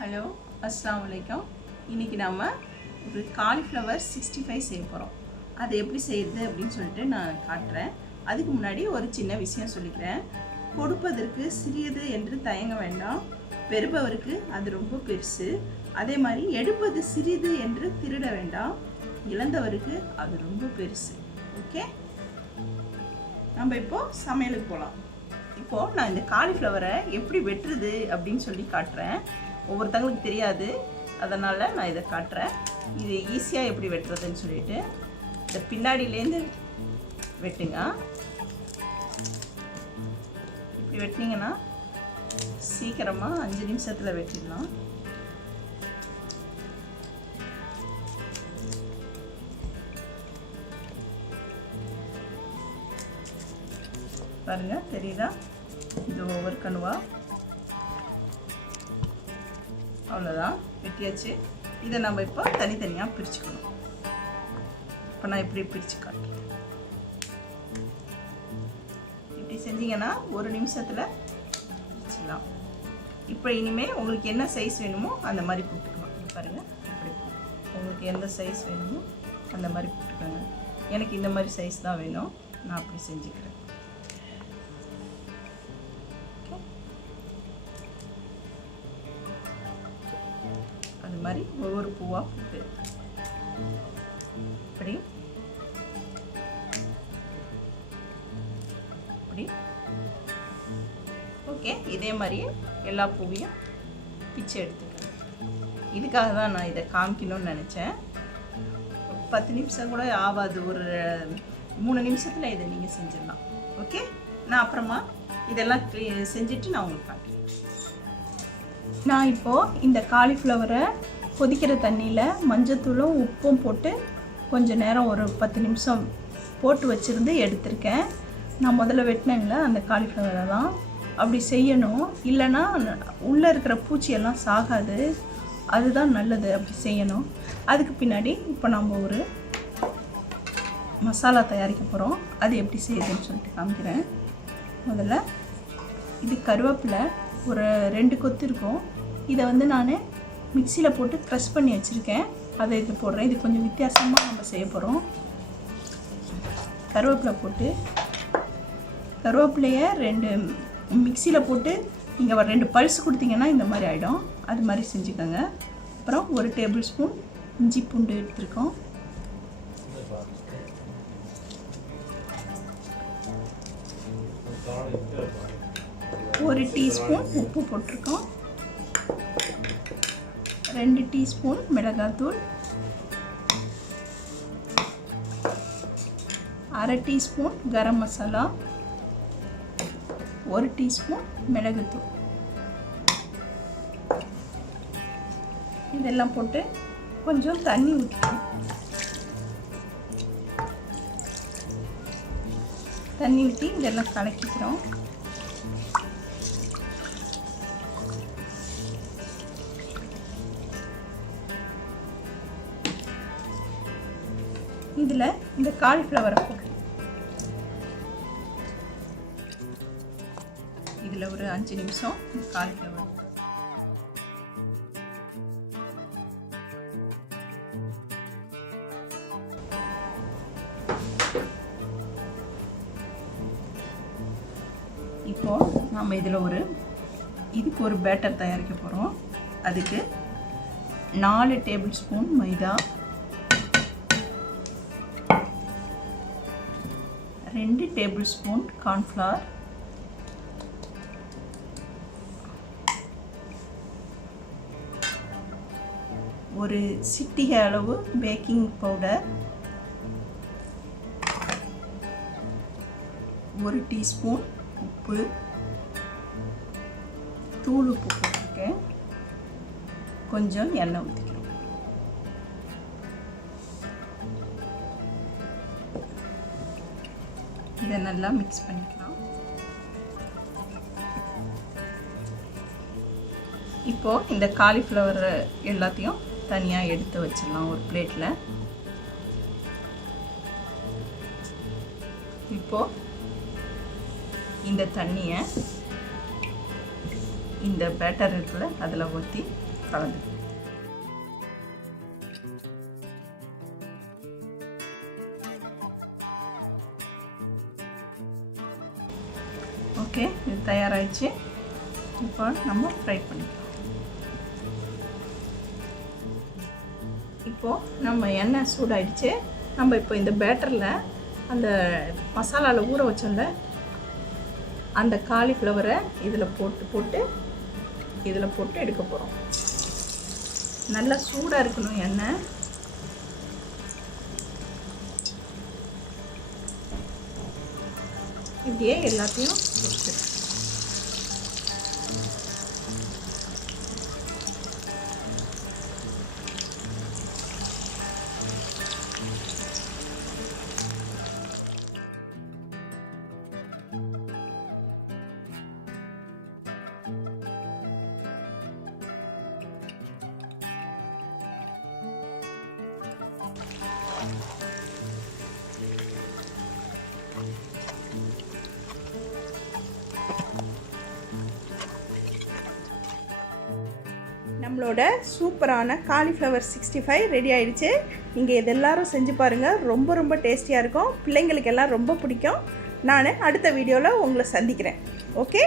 Hello, அஸ்ஸலாமு அலைக்கும். இன்றைக்கி நம்ம ஒரு காலிஃப்ளவர் 65 செய்ய போகிறோம். அது எப்படி செய்கிறது அப்படின்னு சொல்லிட்டு நான் காட்டுறேன். அதுக்கு முன்னாடி ஒரு சின்ன விஷயம் சொல்லிக்கிறேன். கொடுப்பதற்கு சிறியது என்று தயங்க வேண்டாம். பெறுபவருக்கு அது ரொம்ப பெருசு. அதே மாதிரி எடுப்பது சிறிது என்று திருட வேண்டாம். இழந்தவருக்கு அது ரொம்ப பெருசு. ஓகே, நம்ம இப்போது சமையலுக்கு போகலாம். இப்போது நான் இந்த காலிஃப்ளவரை எப்படி வெட்டுறது அப்படின்னு சொல்லி காட்டுறேன். ஒவ்வொருத்தங்களுக்கு தெரியாது, அதனால் நான் இதை காட்டுறேன். இது ஈஸியாக எப்படி வெட்டுறதுன்னு சொல்லிட்டு இந்த பின்னாடியிலேருந்து வெட்டுங்க. இப்படி வெட்டினீங்கன்னா சீக்கிரமாக 5 நிமிஷத்தில் வெட்டிடலாம். பாருங்க, தெரியுதா? இது ஒவ்வொரு கணுவா. அவ்வளோதான், வெட்டியாச்சு. இதை நம்ம இப்போ தனித்தனியாக பிரிச்சுக்கணும். இப்போ நான் இப்படி பிரித்து காட்டுறேன். இப்படி செஞ்சீங்கன்னா 1 நிமிஷத்தில் பிரிச்சுக்கலாம். இப்போ இனிமேல் உங்களுக்கு என்ன சைஸ் வேணுமோ அந்த மாதிரி போட்டுக்கலாம். பாருங்கள், இப்படி உங்களுக்கு எந்த சைஸ் வேணுமோ அந்த மாதிரி போட்டுக்கோங்க. எனக்கு இந்த மாதிரி சைஸ் தான் வேணும், நான் அப்படி செஞ்சுக்கிறேன். அது மாதிரி ஒவ்வொரு பூவாக போட்டு இப்படி இப்படி ஓகே. இதே மாதிரியே எல்லா பூவையும் பிச்சை எடுத்துக்கிறேன். இதுக்காக தான் நான் இதை காமிக்கணும்னு நினச்சேன். 10 நிமிஷம் கூட ஆகாது, ஒரு 3 நிமிஷத்தில் இதை நீங்கள் செஞ்சிடலாம். ஓகே, நான் அப்புறமா இதெல்லாம் செஞ்சுட்டு நான் உங்களுக்கு காட்டுறேன். நான் இப்போது இந்த காலிஃப்ளவரை கொதிக்கிற தண்ணியில் மஞ்சத்தூளும் உப்பும் போட்டு கொஞ்சம் நேரம் ஒரு 10 நிமிஷம் போட்டு வச்சுருந்து எடுத்திருக்கேன். நான் முதல்ல வெட்டினேன்ல அந்த காலிஃப்ளவரை தான் அப்படி செய்யணும். இல்லைன்னா உள்ளே இருக்கிற பூச்சியெல்லாம் சாகாது, அதுதான் நல்லது, அப்படி செய்யணும். அதுக்கு பின்னாடி இப்போ நம்ம ஒரு மசாலா தயாரிக்க போகிறோம். அது எப்படி செய்யுதுன்னு சொல்லிட்டு காமிக்கிறேன். முதல்ல இது கருவேப்பிலை ஒரு 2 கொத்து இருக்கும். இதை வந்து நான் மிக்சியில் போட்டு க்ரஷ் பண்ணி வச்சுருக்கேன். அதை இது போடுறேன். இது கொஞ்சம் வித்தியாசமாக நம்ம செய்ய போகிறோம். கருவேப்பிலை போட்டு கருவேப்பிலையை 2 மிக்சியில் போட்டு நீங்கள் 2 பல்ஸ் கொடுத்தீங்கன்னா இந்த மாதிரி ஆகிடும். அது மாதிரி செஞ்சுக்கோங்க. அப்புறம் 1 டேபிள் ஸ்பூன் இஞ்சி பூண்டு எடுத்துருக்கோம். ஒரு டீஸ்பூன் உப்பு போட்டிருக்கோம். 2 டீஸ்பூன் மிளகாத்தூள், 1/2 டீஸ்பூன் கரம் மசாலா, 1 டீஸ்பூன் மிளகுத்தூள். இதெல்லாம் போட்டு கொஞ்சம் தண்ணி ஊற்றிக்கணும். தண்ணி ஊற்றி இதெல்லாம் கலக்கிக்கிறோம். இதில் இந்த காலிஃப்ளவரை போட்டு இதில் ஒரு 5 நிமிஷம் காலிஃப்ளவர் இப்போது நாம் இதில் இதுக்கு ஒரு பேட்டர் தயாரிக்க போகிறோம். அதுக்கு 4 டேபிள் ஸ்பூன் மைதா, 2 டேபிள் ஸ்பூன் கார்ன்ஃப்ளவர், 1 சிட்டிகை அளவு பேக்கிங் பவுடர், 1 டீஸ்பூன் உப்பு, தூள் உப்பு போட்டிருக்கேன். கொஞ்சம் எண்ணெய் ஊற்றிக்கிறோம். இதை நல்லா மிக்ஸ் பண்ணிக்கலாம். இப்போது இந்த காலிஃப்ளவர் எல்லாத்தையும் தனியாக எடுத்து வச்சிடலாம் ஒரு பிளேட்டில். இப்போது இந்த தண்ணியை இந்த பேட்டர் இருக்குல்ல அதில் ஊற்றி கலந்து. ஓகே, இது தயாராகிடுச்சு. இப்போ நம்ம ஃப்ரை பண்ணிக்கலாம். இப்போது நம்ம எண்ணெய் சூடாயிடுச்சு. நம்ம இப்போ இந்த பேட்டரில் அந்த மசாலாவில் ஊற வச்சோம்ல அந்த காலிஃப்ளவரை இதில் போட்டு எடுக்க போகிறோம். நல்லா சூடாக இருக்கணும் எண்ணெய். இப்படியே எல்லாத்தையும் போட்டு நம்மளோட சூப்பரான காலிஃப்ளவர் 65 ரெடி ஆகிடுச்சு. நீங்கள் இது எல்லாரும் செஞ்சு பாருங்கள். ரொம்ப ரொம்ப டேஸ்டியாக இருக்கும். பிள்ளைங்களுக்கு எல்லாம் ரொம்ப பிடிக்கும். நான் அடுத்த வீடியோவில் உங்களை சந்திக்கிறேன். ஓகே.